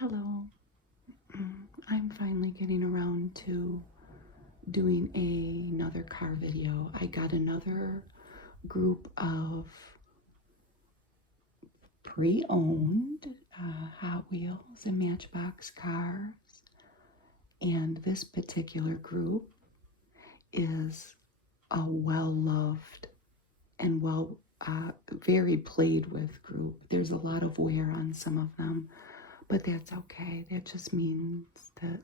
Hello. I'm finally getting around to doing another car video. I got another group of pre-owned Hot Wheels and Matchbox cars, and this particular group is a well-loved and very played with group. There's a lot of wear on some of them, but that's okay. That just means that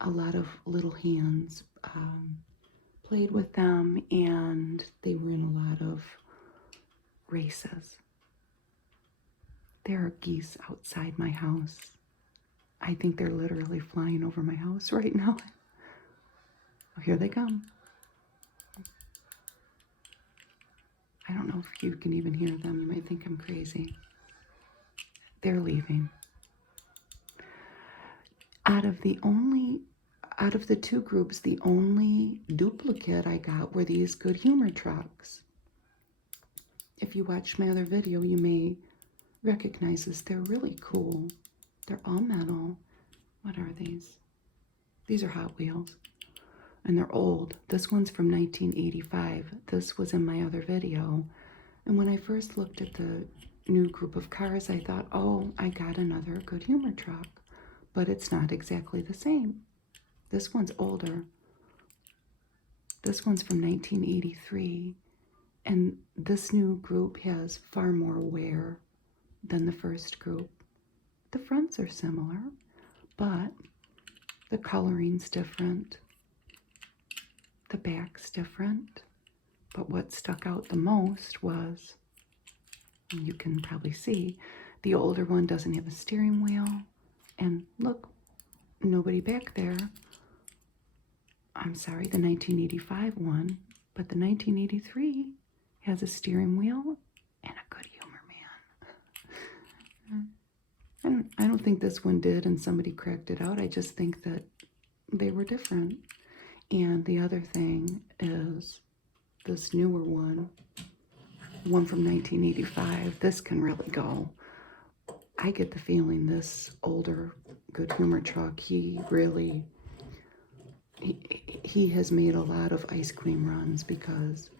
a lot of little hands played with them, and they were in a lot of races. There are geese outside my house. I think they're literally flying over my house right now. Oh, here they come. I don't know if you can even hear them. You might think I'm crazy. They're leaving. Out of the two groups, the only duplicate I got were these Good Humor trucks. If you watched my other video, you may recognize this. They're really cool. They're all metal. What are these? These are Hot Wheels. And they're old. This one's from 1985. This was in my other video. And when I first looked at the new group of cars, I thought, oh, I got another Good Humor truck. But it's not exactly the same. This one's older. This one's from 1983. And this new group has far more wear than the first group. The fronts are similar, but the coloring's different. The back's different. But what stuck out the most was, you can probably see, the older one doesn't have a steering wheel. And look, nobody back there. I'm sorry, the 1985 one, but the 1983 has a steering wheel and a Good Humor man. I don't think this one did, and somebody cracked it out. I just think that they were different. And the other thing is this newer one from 1985. This can really go. I get the feeling this older Good Humor truck, he has made a lot of ice cream runs because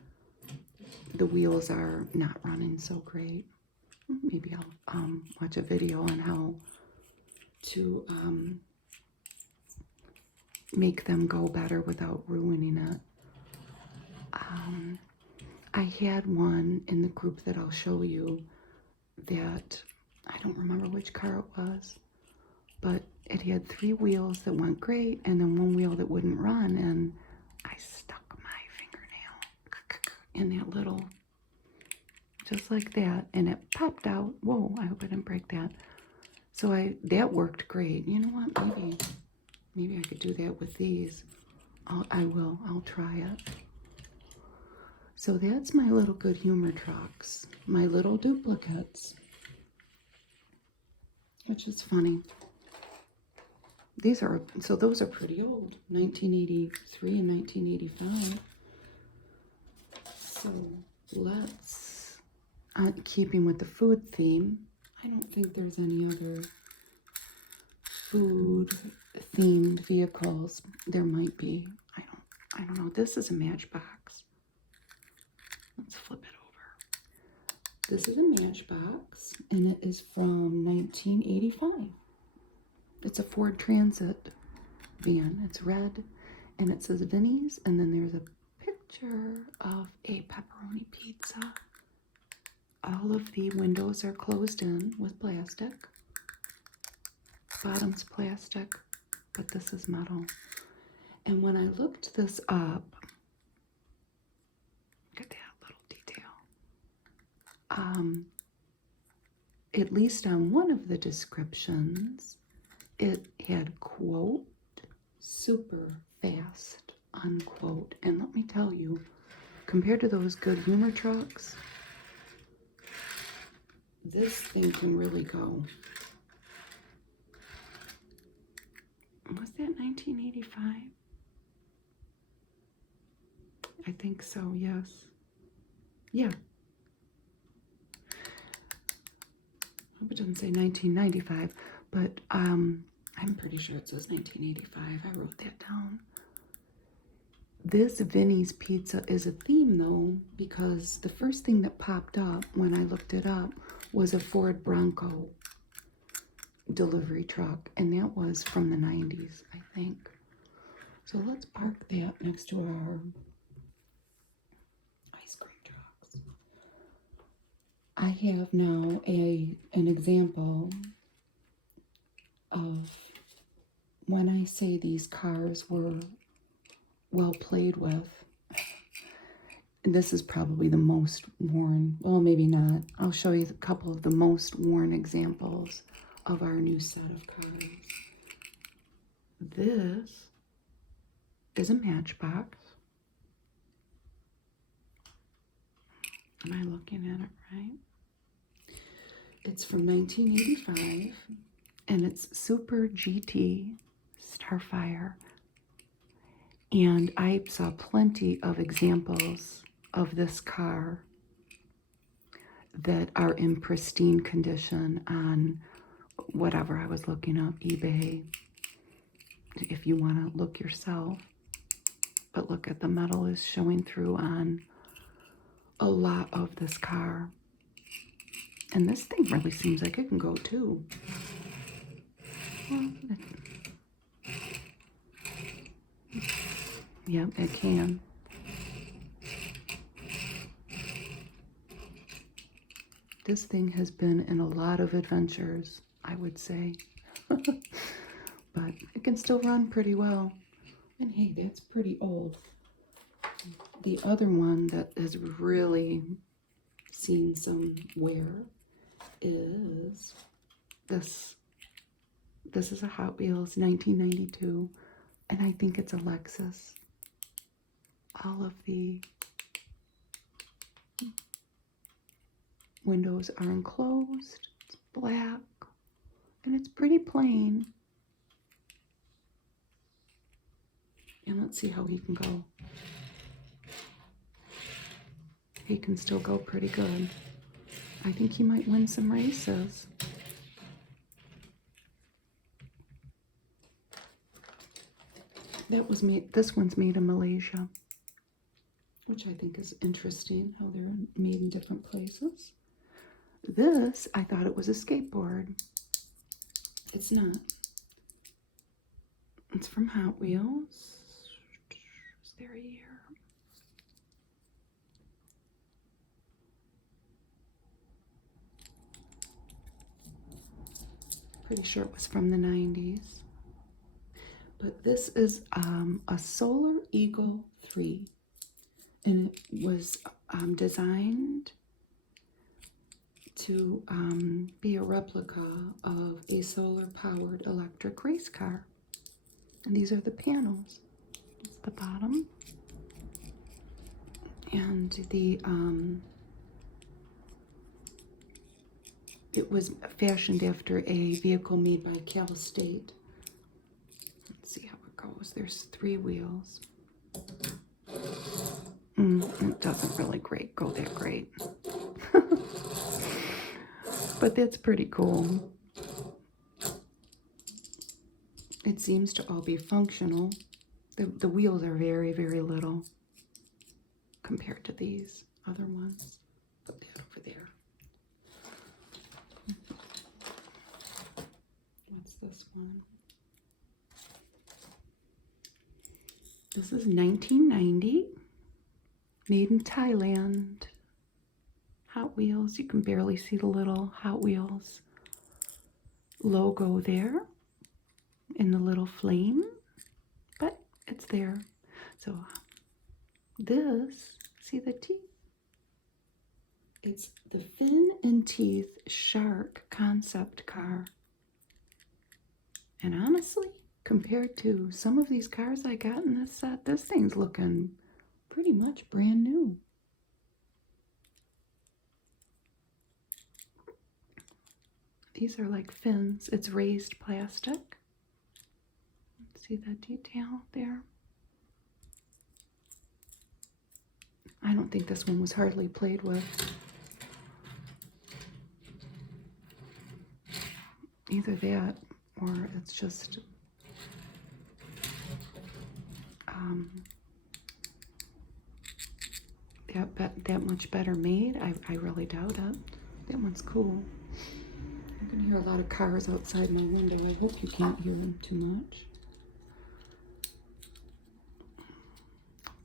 the wheels are not running so great. Maybe I'll watch a video on how to make them go better without ruining it. I had one in the group that I'll show you that, I don't remember which car it was, but it had 3 wheels that went great and then 1 wheel that wouldn't run, and I stuck my fingernail in that little, just like that, and it popped out. Whoa, I hope I didn't break that. So that worked great. You know what, maybe I could do that with these. I'll try it. So that's my little Good Humor trucks, my little duplicates, which is funny. Those are pretty old, 1983 and 1985. So let's, keeping with the food theme, I don't think there's any other food themed vehicles. There might be. I don't know. This is a Matchbox. Let's flip it over. This is a Matchbox, and it is from 1985. It's a Ford Transit van. It's red, and it says Vinnie's, and then there's a picture of a pepperoni pizza. All of the windows are closed in with plastic. Bottom's plastic, but this is metal. And when I looked this up, look at that little detail. At least on one of the descriptions, it had, quote, super fast, unquote. And let me tell you, compared to those Good Humor trucks, this thing can really go. Was that 1985? I think so, yes. Yeah. Hope it doesn't say 1995, But I'm pretty sure it says 1985. I wrote that down. This Vinny's Pizza is a theme, though, because the first thing that popped up when I looked it up was a Ford Bronco delivery truck, and that was from the 90s, I think. So let's park that next to our ice cream trucks. I have now an example of when I say these cars were well played with. And this is probably the most worn, well, maybe not. I'll show you a couple of the most worn examples of our new set of cars. This is a Matchbox. Am I looking at it right? It's from 1985, and it's Super GT Starfire. And I saw plenty of examples of this car that are in pristine condition on whatever I was looking up, eBay, if you want to look yourself. But look at the metal is showing through on a lot of this car. And this thing really seems like it can go too. Well, yep, it can. This thing has been in a lot of adventures, I would say. But it can still run pretty well. And hey, that's pretty old. The other one that has really seen some wear is this. This is a Hot Wheels 1992, and I think it's a Lexus. All of the windows are enclosed. It's black, and it's pretty plain. And let's see how he can go. He can still go pretty good. I think he might win some races. That was made, this one's made in Malaysia, which I think is interesting how they're made in different places. This, I thought it was a skateboard. It's not. It's from Hot Wheels. Is there a year? Pretty sure it was from the 90s. But this is a Solar Eagle 3. And it was designed to be a replica of a solar-powered electric race car. And these are the panels. It's the bottom. And the it was fashioned after a vehicle made by Cal State. Let's see how it goes. There's 3 wheels. It doesn't really go that great. But that's pretty cool. It seems to all be functional. The wheels are very, very little compared to these other ones. Put that over there. What's this one? This is 1990, made in Thailand. Hot Wheels. You can barely see the little Hot Wheels logo there in the little flame, but it's there. So this, see the teeth? It's the Fin and Teeth Shark concept car. And honestly, compared to some of these cars I got in this set, this thing's looking pretty much brand new. These are like fins. It's raised plastic. See that detail there? I don't think this one was hardly played with. Either that or it's just that much better made. I really doubt it. That one's cool. I can hear a lot of cars outside my window. I hope you can't hear them too much.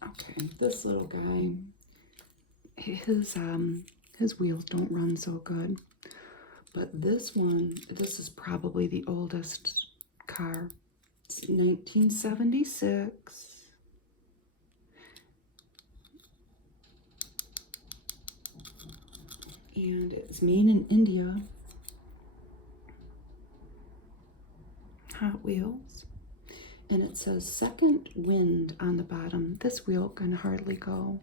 Okay, this little guy, his wheels don't run so good. But this one, this is probably the oldest car. It's 1976. And it's made in India. Hot Wheels. And it says second wind on the bottom. This wheel can hardly go.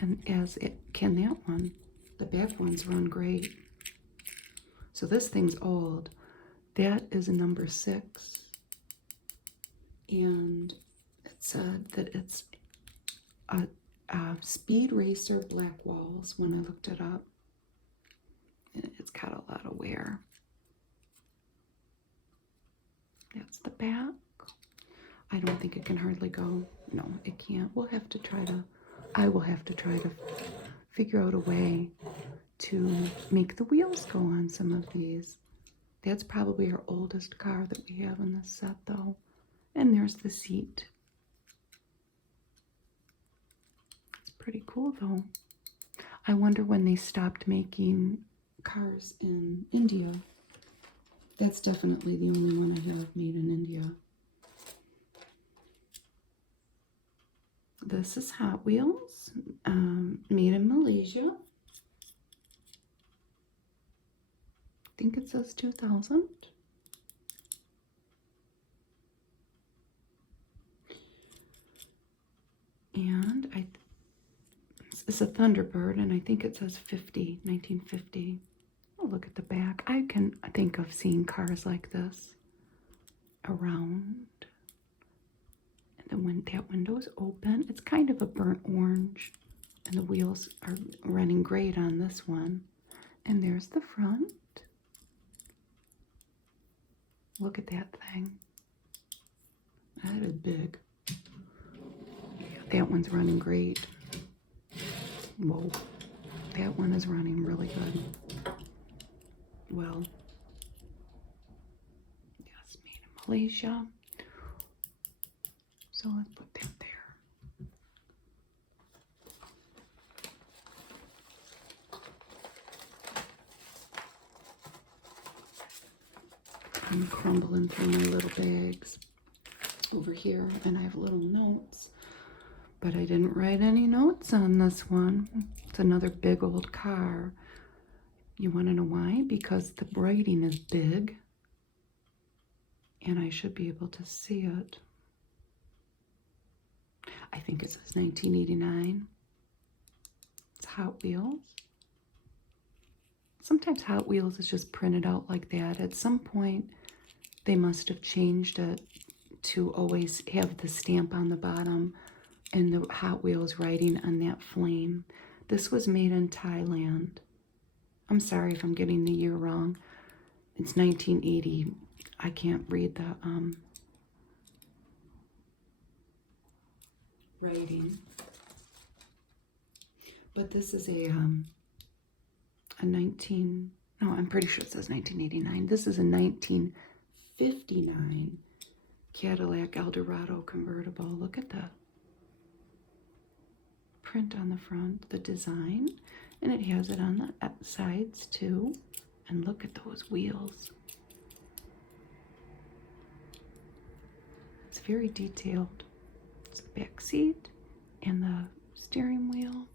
And as it can that one. The back ones run great. So this thing's old. That is a number 6. And it said that it's a Speed Racer black walls when I looked it up. And it's got a lot of wear. That's the back. I don't think it can hardly go. No, it can't. I will have to try to figure out a way to make the wheels go on some of these. That's probably our oldest car that we have in this set though. And there's the seat. It's pretty cool though. I wonder when they stopped making cars in India. That's definitely the only one I have made in India. This is Hot Wheels, made in Malaysia. I think it says 2000. And it's a Thunderbird, and I think it says 1950. Oh, look at the back. I can think of seeing cars like this around. And then when that window is open, it's kind of a burnt orange. And the wheels are running great on this one. And there's the front. Look at that thing. That is big. That one's running great. Whoa. That one is running really good. Well, yes, made in Malaysia. So let's put that there. I'm crumbling through my little bags over here, and I have little notes, but I didn't write any notes on this one. It's another big old car. You want to know why? Because the writing is big, and I should be able to see it. I think it says 1989. It's Hot Wheels. Sometimes Hot Wheels is just printed out like that. At some point, they must have changed it to always have the stamp on the bottom and the Hot Wheels writing on that flame. This was made in Thailand. I'm sorry if I'm getting the year wrong. It's 1980. I can't read the writing. But this is I'm pretty sure it says 1989. This is a 1959 Cadillac Eldorado convertible. Look at the print on the front, the design, and it has it on the sides too. And look at those wheels. It's very detailed. It's the back seat and the steering wheel.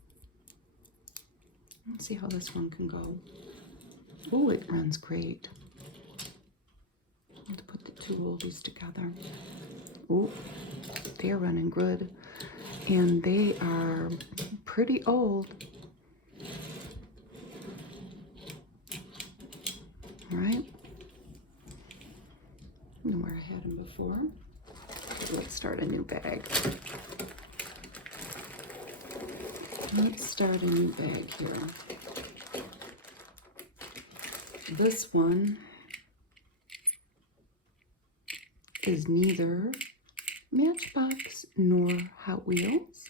Let's see how this one can go. Oh, it runs great. Let's put the two oldies together. Oh, they're running good. And they are pretty old. All right. I know where I had them before. Let's start a new bag. Let's start a new bag here. This one is neither Matchbox nor Hot Wheels.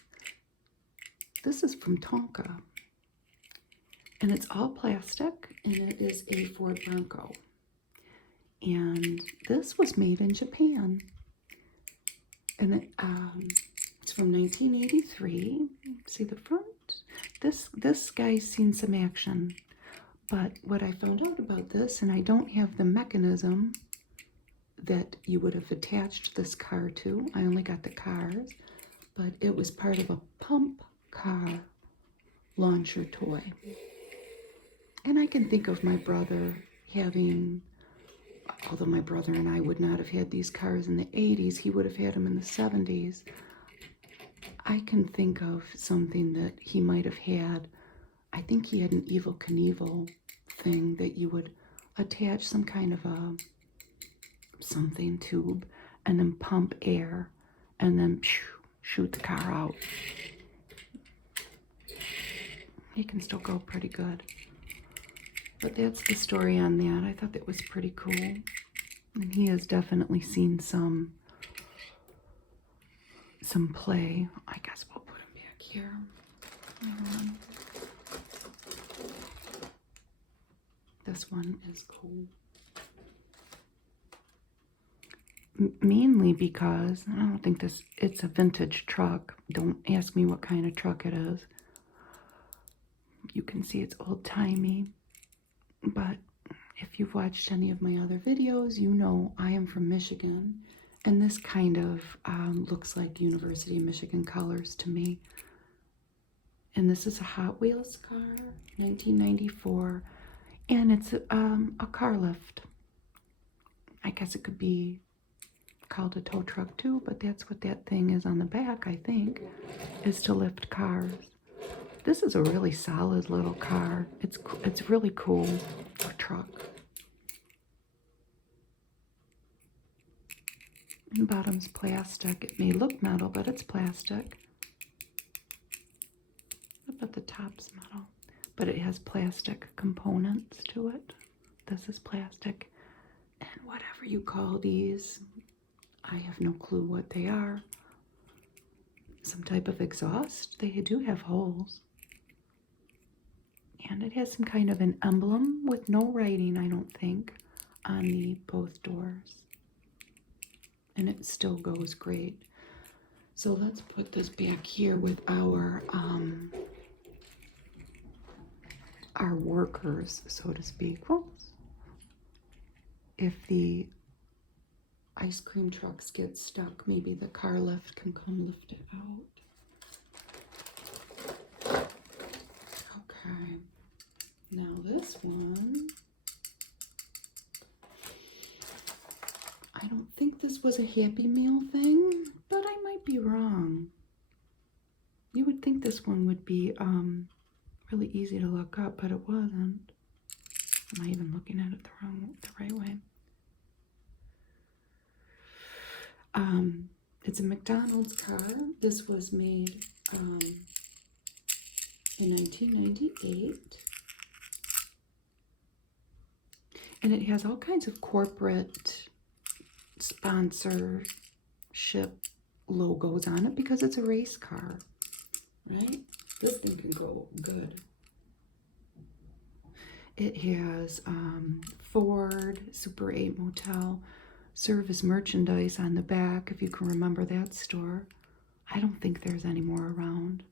This is from Tonka. And it's all plastic, and it is a Ford Bronco. And this was made in Japan. And it's from 1983. See the front? This guy's seen some action. But what I found out about this, and I don't have the mechanism that you would have attached this car to. I only got the cars, but it was part of a pump car launcher toy. And I can think of my brother having, although my brother and I would not have had these cars in the 80s, he would have had them in the 70s. I can think of something that he might have had. I think he had an Evel Knievel thing that you would attach some kind of a something tube and then pump air and then shoot the car out. He can still go pretty good. But that's the story on that. I thought that was pretty cool. And he has definitely seen some play. I guess we'll put him back here. This one is cool. Mainly because I don't think it's a vintage truck. Don't ask me what kind of truck it is. You can see it's old-timey. But if you've watched any of my other videos, you know I am from Michigan. And this kind of looks like University of Michigan colors to me. And this is a Hot Wheels car, 1994. And it's a car lift. I guess it could be called a tow truck too, but that's what that thing is on the back, I think, is to lift cars. This is a really solid little car. It's really cool for truck. And bottom's plastic. It may look metal, but it's plastic. But the top's metal. But it has plastic components to it. This is plastic. And whatever you call these, I have no clue what they are. Some type of exhaust. They do have holes. And it has some kind of an emblem with no writing, I don't think, on the both doors. And it still goes great. So let's put this back here with our workers, so to speak. Well, if the ice cream trucks get stuck, maybe the car lift can come lift it out. Okay. Now this one, I don't think this was a Happy Meal thing, but I might be wrong. You would think this one would be really easy to look up, but it wasn't. Am I even looking at it the right way? It's a McDonald's car. This was made in 1998. And it has all kinds of corporate sponsorship logos on it because it's a race car, right? This thing can go good. It has Ford, Super 8 Motel, service merchandise on the back, if you can remember that store. I don't think there's any more around.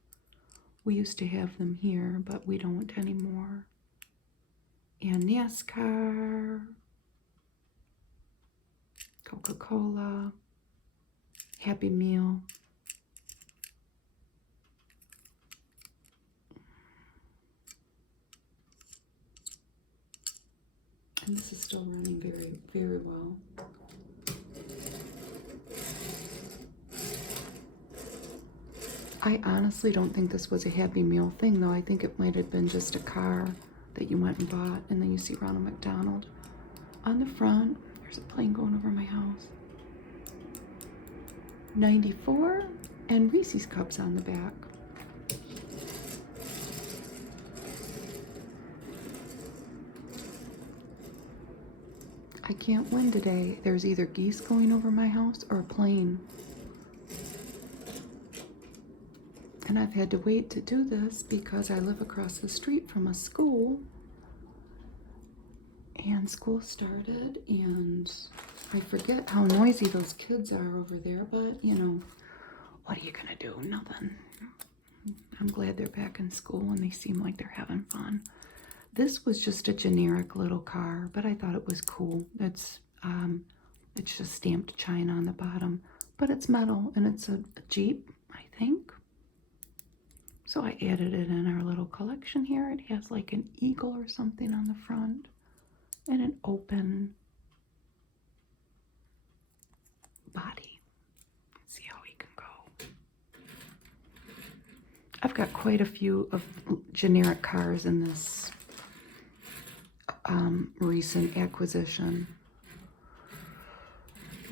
We used to have them here, but we don't anymore. And Nascar, Coca-Cola, Happy Meal. And this is still running very, very well. I honestly don't think this was a Happy Meal thing, though. I think it might have been just a car that you went and bought, and then you see Ronald McDonald on the front. There's a plane going over my house. 94, and Reese's Cups on the back. I can't win today. There's either geese going over my house or a plane. And I've had to wait to do this because I live across the street from a school. And school started, and I forget how noisy those kids are over there, but, you know, what are you going to do? Nothing. I'm glad they're back in school, and they seem like they're having fun. This was just a generic little car, but I thought it was cool. It's just stamped China on the bottom, but it's metal, and it's a Jeep, I think. So I added it in our little collection here. It has like an eagle or something on the front and an open body. Let's see how he can go. I've got quite a few of generic cars in this recent acquisition,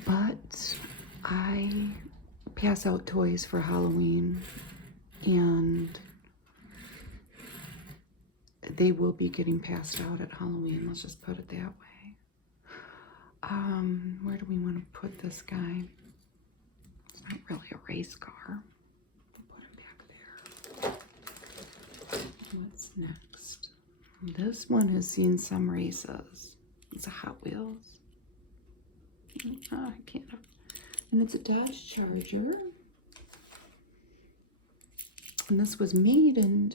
but I pass out toys for Halloween, and they will be getting passed out at Halloween. Let's just put it that way. Where do we want to put this guy? It's not really a race car. Put it back there. What's next? This one has seen some races. It's a Hot Wheels. Oh, I can't. And it's a Dodge Charger. And this was made in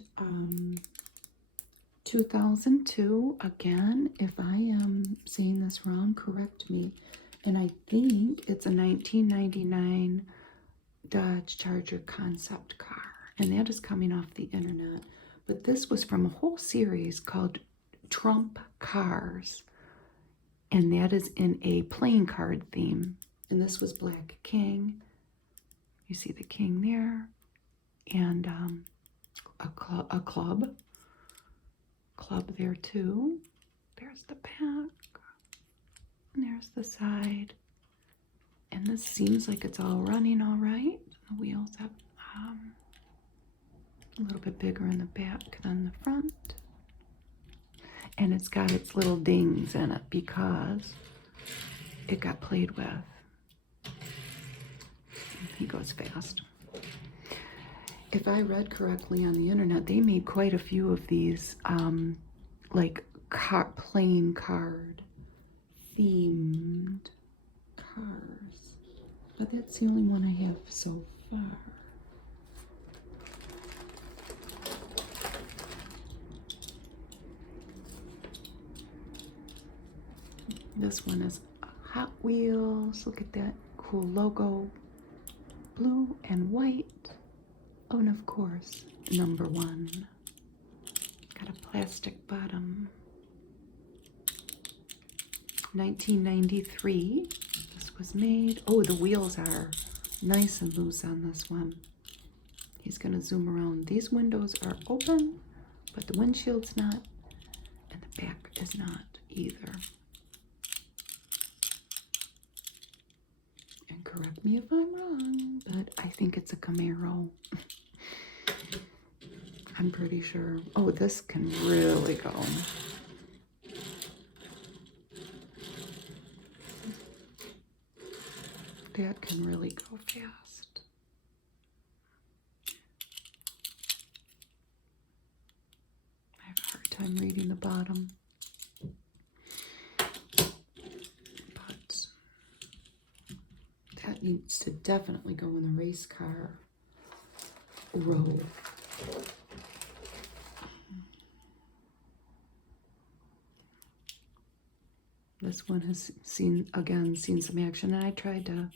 2002. Again, if I am saying this wrong, correct me. And I think it's a 1999 Dodge Charger concept car. And that is coming off the internet. But this was from a whole series called Trump Cars. And that is in a playing card theme. And this was Black King. You see the king there. And a club there too. There's the back. And there's the side. And this seems like it's all running all right. The wheels have a little bit bigger in the back than the front. And it's got its little dings in it because it got played with. He goes fast. If I read correctly on the internet, they made quite a few of these like playing card themed cars. But that's the only one I have so far. This one is Hot Wheels. Look at that cool logo. Blue and white. Oh, and of course, number 1. Got a plastic bottom. 1993. This was made. Oh, the wheels are nice and loose on this one. He's going to zoom around. These windows are open, but the windshield's not, and the back is not either. And correct me if I'm wrong, but I think it's a Camaro. I'm pretty sure. Oh, this can really go. That can really go fast. I have a hard time reading the bottom. But that needs to definitely go in the race car row. This one has seen some action, and I tried to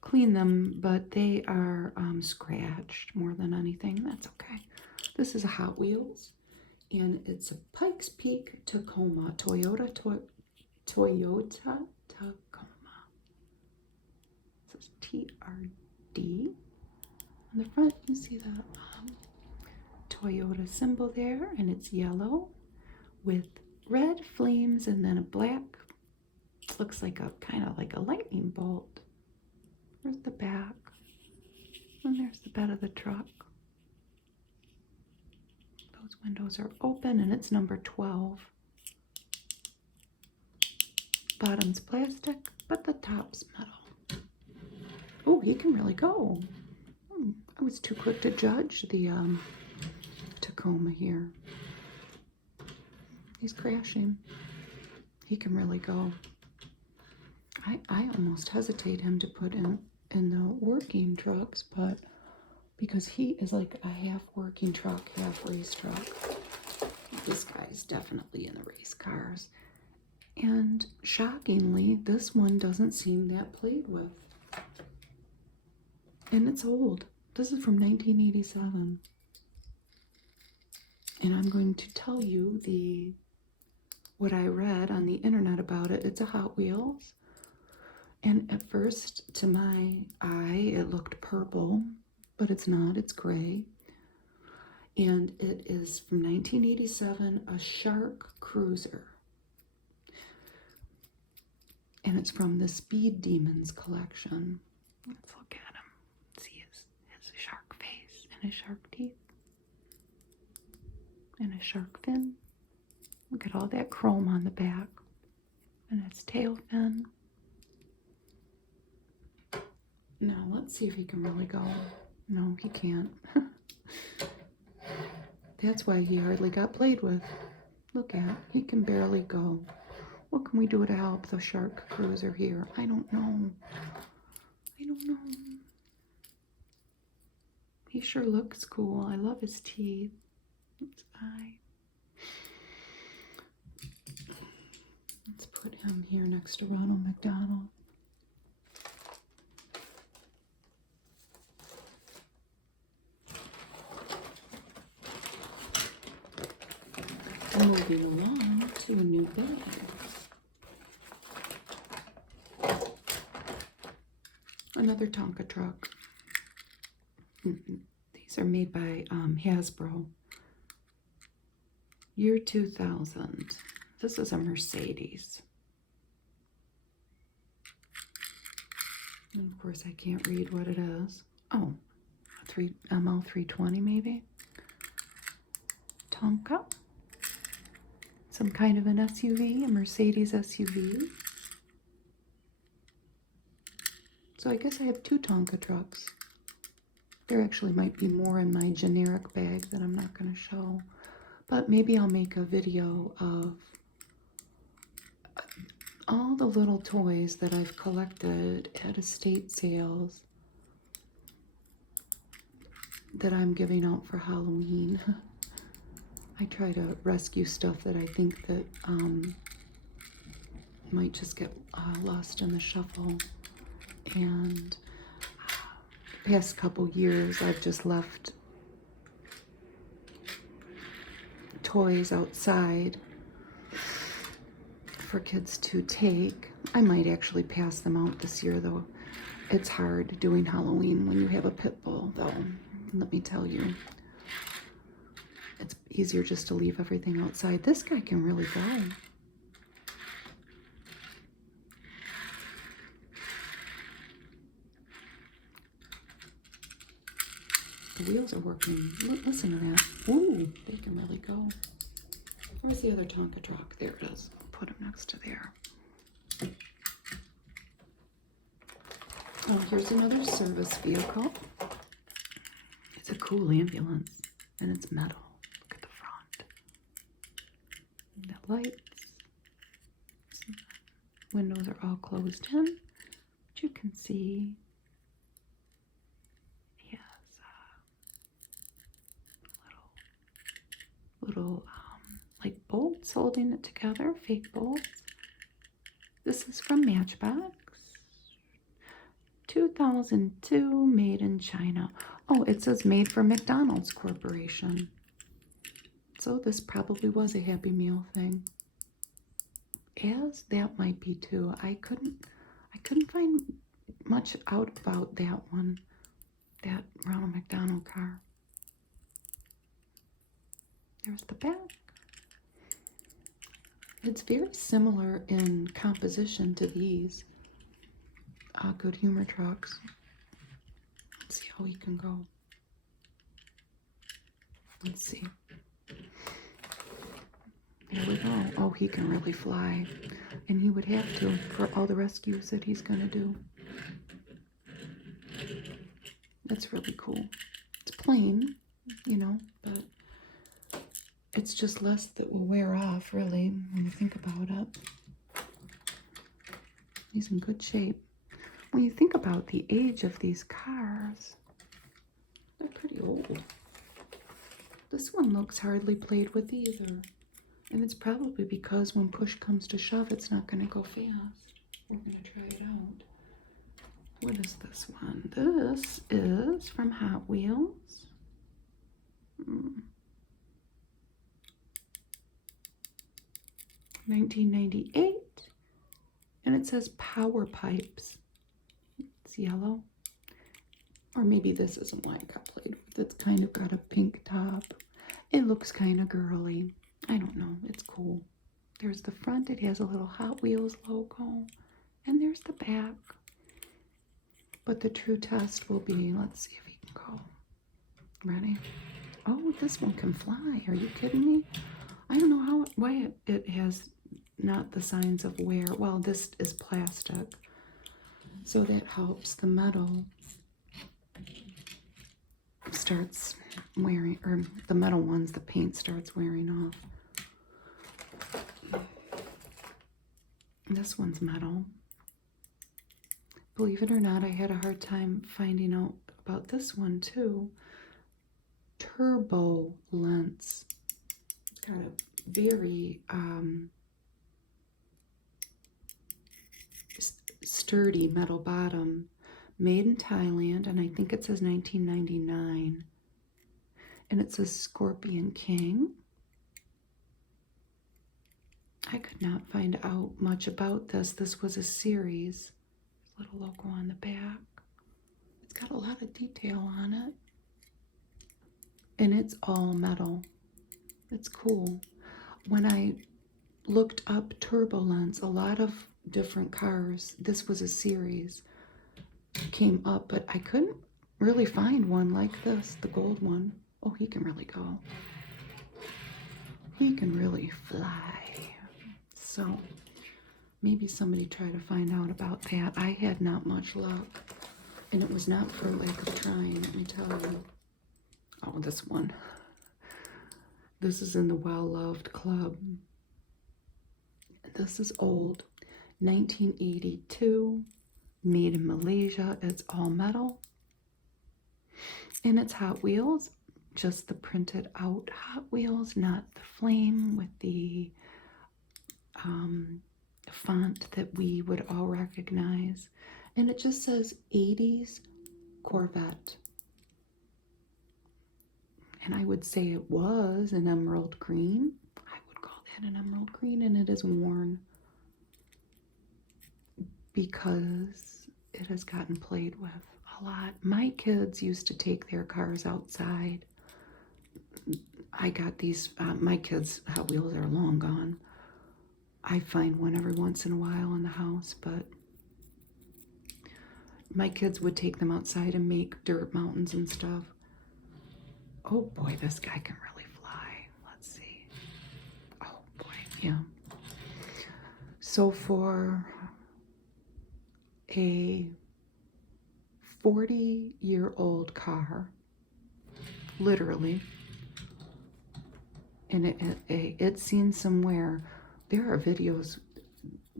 clean them, but they are scratched more than anything. That's okay. This is a Hot Wheels, and it's a Pikes Peak Tacoma, Toyota Tacoma. It says TRD. On the front, you see the Toyota symbol there, and it's yellow with red flames and then a black, looks like a kind of like a lightning bolt. There's the back, and there's the bed of the truck. Those windows are open, and it's number 12. Bottom's plastic, but the top's metal. Oh, he can really go. I was too quick to judge the Tacoma here. He's crashing. He can really go. I almost hesitate him to put in the working trucks, but because he is like a half working truck, half race truck. This guy's definitely in the race cars. And shockingly, this one doesn't seem that played with. And it's old. This is from 1987. And I'm going to tell you what I read on the internet about it. It's a Hot Wheels. And at first, to my eye, it looked purple, but it's not, it's gray. And it is from 1987, a Shark Cruiser. And it's from the Speed Demons collection. Let's look at him. See his shark face and his shark teeth. And his shark fin. Look at all that chrome on the back. And his tail fin. Now, let's see if he can really go. No, he can't. That's why he hardly got played with. Look at, he can barely go. What can we do to help the Shark Cruiser here? I don't know. I don't know. He sure looks cool. I love his teeth. His eye. Let's put him here next to Ronald McDonald. Moving along to a new bag. Another Tonka truck. These are made by Hasbro. Year 2000. This is a Mercedes. And of course, I can't read what it is. Oh, a ML320 maybe. Tonka. Some kind of an SUV, a Mercedes SUV. So I guess I have two Tonka trucks. There actually might be more in my generic bag that I'm not going to show. But maybe I'll make a video of all the little toys that I've collected at estate sales that I'm giving out for Halloween. I try to rescue stuff that I think that might just get lost in the shuffle. And the past couple years, I've just left toys outside for kids to take. I might actually pass them out this year, though. It's hard doing Halloween when you have a pit bull, though. Let me tell you. It's easier just to leave everything outside. This guy can really go. The wheels are working. Listen to that. Ooh, they can really go. Where's the other Tonka truck? There it is. I'll put him next to there. Oh, here's another service vehicle. It's a cool ambulance, and it's metal. Look at the front. And the lights. Windows are all closed in, but you can see he has little like bolts holding it together, fake bolts. This is from Matchbox. 2002, made in China. Oh, it says made for McDonald's Corporation. So this probably was a Happy Meal thing. As that might be too. I couldn't find much out about that one, that Ronald McDonald car. There's the back. It's very similar in composition to these Good Humor trucks. Let's see how he can go. Let's see. There we go. Oh, he can really fly. And he would have to for all the rescues that he's going to do. That's really cool. It's plain, you know, but it's just less that will wear off, really, when you think about it. He's in good shape. When you think about the age of these cars, they're pretty old. This one looks hardly played with either. And it's probably because when push comes to shove, it's not going to go fast. We're going to try it out. What is this one? This is from Hot Wheels. 1998. And it says Power Pipes. It's yellow. Or maybe this isn't why it got played with. It's kind of got a pink top. It looks kind of girly. I don't know. It's cool. There's the front. It has a little Hot Wheels logo. And there's the back. But the true test will be, let's see if he can go. Ready? Oh, this one can fly. Are you kidding me? I don't know why it has not the signs of wear. Well, this is plastic. So that helps. The metal starts wearing, or the metal ones, the paint starts wearing off. This one's metal. Believe it or not, I had a hard time finding out about this one too. Turbo lens. It's got a very sturdy metal bottom. Made in Thailand, and I think it says 1999. And it says Scorpion King. I could not find out much about this. This was a series. Little logo on the back. It's got a lot of detail on it. And it's all metal. It's cool. When I looked up turbo lens, a lot of different cars, this was a series, came up, but I couldn't really find one like this, the gold one. Oh, he can really go. He can really fly. So maybe somebody try to find out about that. I had not much luck, and it was not for lack of trying, let me tell you. Oh, this one. This is in the well-loved club. This is old. 1982, made in Malaysia. It's all metal. And it's Hot Wheels, just the printed out Hot Wheels, not the flame with the font that we would all recognize. And it just says 80s Corvette. And I would say it was an emerald green. I would call that an emerald green, and it is worn because it has gotten played with a lot. My kids used to take their cars outside. I got these, my kids' Hot Wheels are long gone. I find one every once in a while in the house, but my kids would take them outside and make dirt mountains and stuff. Oh boy, this guy can really fly. Let's see. Oh boy, yeah. So for a 40-year-old car, literally, and it's seen some wear. There are videos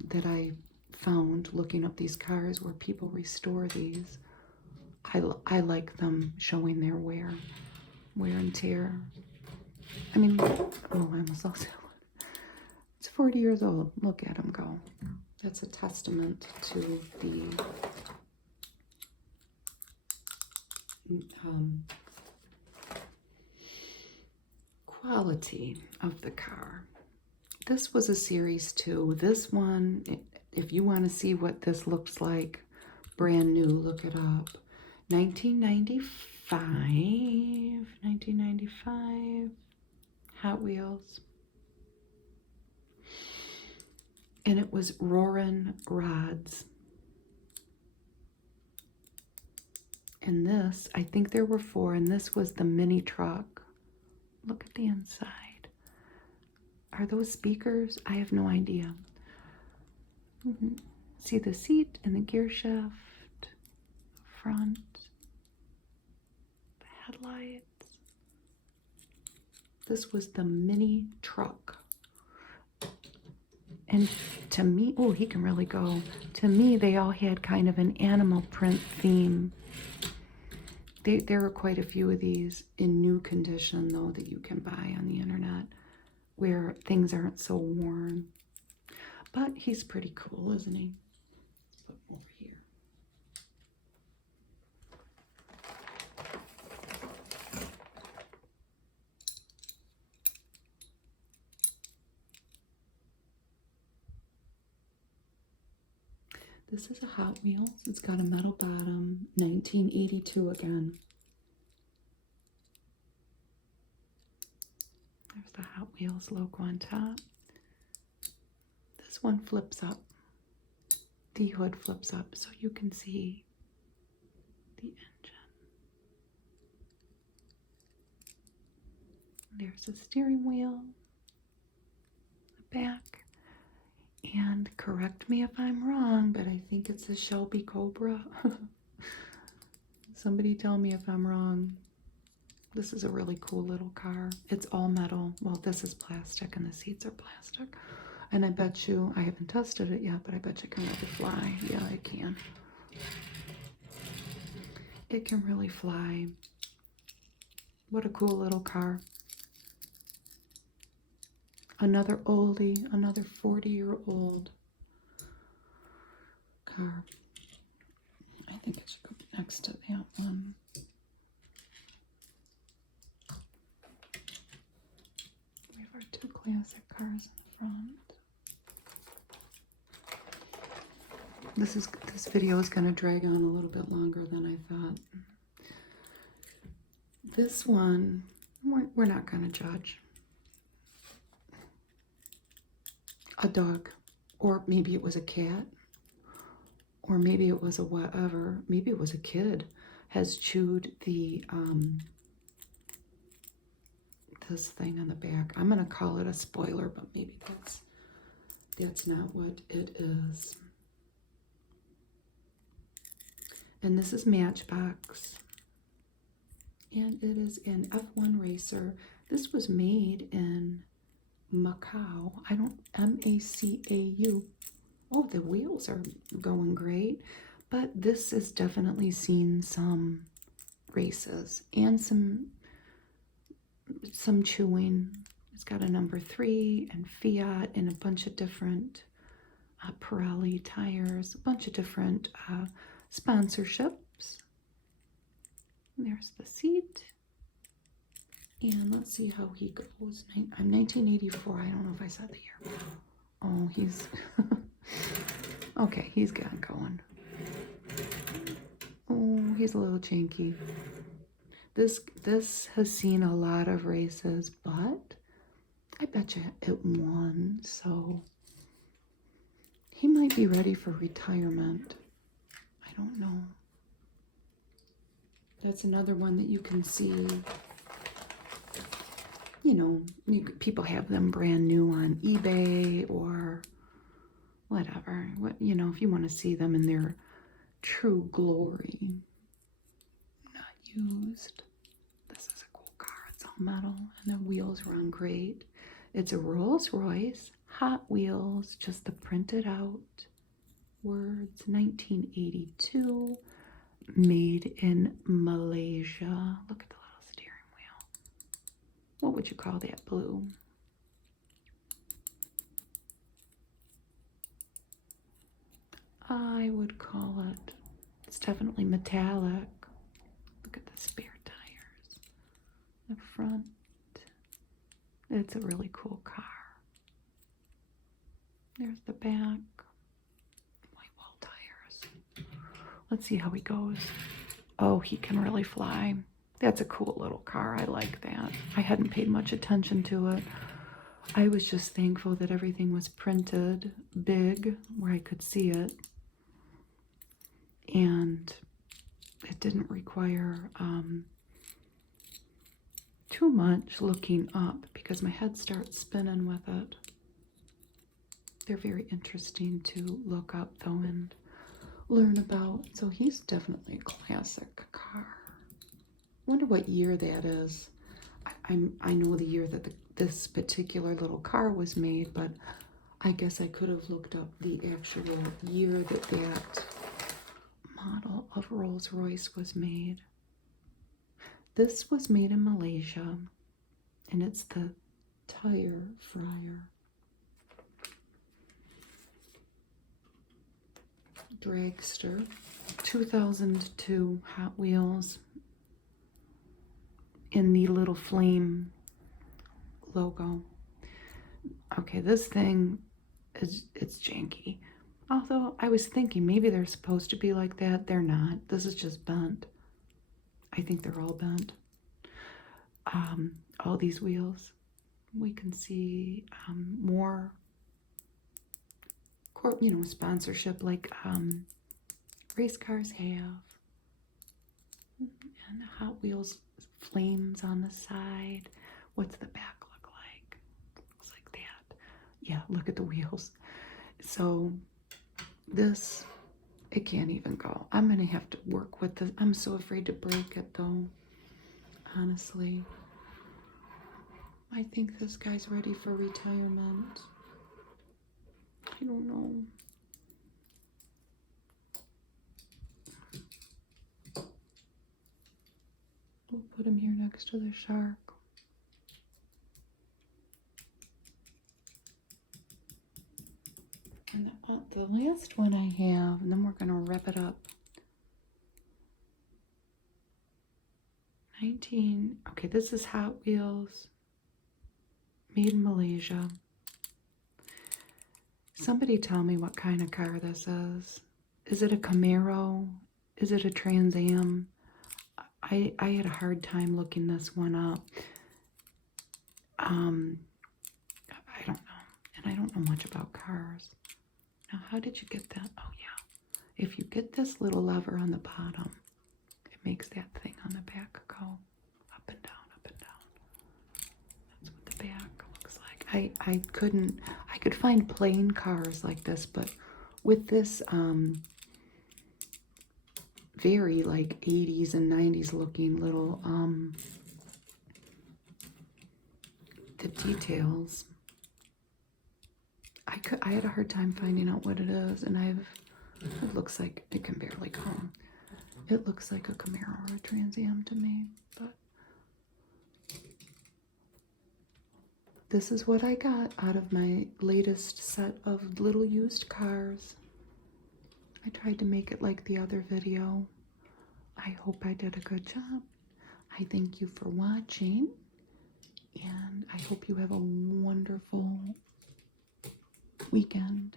that I found looking up these cars where people restore these. I like them showing their wear and tear. I mean, oh, I almost lost that one. It's 40 years old. Look at him go. That's a testament to the quality of the car. This was a series too. This one, if you want to see what this looks like, brand new, look it up. 1995, Hot Wheels. And it was Roarin' Rods. And this, I think there were 4, and this was the mini truck. Look at the inside. Are those speakers? I have no idea. See the seat and the gear shift, front, the headlights. This was the mini truck. And to me, oh, he can really go. To me, they all had kind of an animal print theme. There are quite a few of these in new condition, though, that you can buy on the internet where things aren't so worn. But he's pretty cool, isn't he? Let's put him over here. This is a Hot Wheels. It's got a metal bottom, 1982 again. There's the Hot Wheels logo on top. This one flips up. The hood flips up so you can see the engine. There's the steering wheel, the back. And correct me if I'm wrong, but I think it's a Shelby Cobra. Somebody tell me if I'm wrong. This is a really cool little car. It's all metal. Well, this is plastic and the seats are plastic. And I bet you, I haven't tested it yet, but I bet you can really fly. Yeah, it can. It can really fly. What a cool little car. Another oldie, another 40-year-old car. I think it should go next to that one. We have our two classic cars in front. This video is going to drag on a little bit longer than I thought. This one, we're not going to judge. A dog, or maybe it was a cat, or maybe it was a whatever, maybe it was a kid, has chewed the this thing on the back. I'm gonna call it a spoiler, but maybe that's not what it is. And this is Matchbox, and it is an F1 racer. This was made in Macau. M-A-C-A-U. Oh, the wheels are going great. But this has definitely seen some races and some chewing. It's got a number 3 and Fiat and a bunch of different Pirelli tires, a bunch of different sponsorships. And there's the seat. And let's see how he goes. I'm 1984. I don't know if I said the year. Oh, he's... okay, he's got going. Oh, he's a little janky. This has seen a lot of races, but I bet you it won, so he might be ready for retirement. I don't know. That's another one that you can see. You know, people have them brand new on eBay or whatever. You know, if you want to see them in their true glory, not used. This is a cool car. It's all metal, and the wheels run great. It's a Rolls Royce, Hot Wheels, just the printed out words. 1982, made in Malaysia. Look at the little steering wheel. What would you call that blue? I would call it, it's definitely metallic. Look at the spare tires. The front. It's a really cool car. There's the back. White wall tires. Let's see how he goes. Oh, he can really fly. That's a cool little car. I like that. I hadn't paid much attention to it. I was just thankful that everything was printed big where I could see it. And it didn't require too much looking up because my head starts spinning with it. They're very interesting to look up, though, and learn about. So he's definitely a classic car. Wonder what year that is. I know the year that this particular little car was made, but I guess I could have looked up the actual year that that model of Rolls Royce was made. This was made in Malaysia, and it's the tire fryer. Dragster, 2002 Hot Wheels in the little flame logo. Okay, this thing it's janky. Although I was thinking maybe they're supposed to be like that. They're not. This is just bent. I think they're all bent. All these wheels. We can see more, sponsorship like race cars have. And Hot Wheels flames on the side. What's the back look like? Looks like that. Yeah, look at the wheels. So this, it can't even go. I'm gonna have to work with this. I'm so afraid to break it though. Honestly. I think this guy's ready for retirement. I don't know. We'll put him here next to the shark. And the last one I have, and then we're going to wrap it up. 19, okay, this is Hot Wheels, made in Malaysia. Somebody tell me what kind of car this is. Is it a Camaro? Is it a Trans Am? I had a hard time looking this one up. I don't know, and I don't know much about cars. Now, how did you get that? Oh, yeah. If you get this little lever on the bottom, it makes that thing on the back go up and down, up and down. That's what the back looks like. I could find plain cars like this, but with this very like 80s and 90s looking little the details, I had a hard time finding out what it is, and it looks like it can barely come. It looks like a Camaro or a Trans Am to me, but this is what I got out of my latest set of little used cars. I tried to make it like the other video. I hope I did a good job. I thank you for watching, and I hope you have a wonderful weekend.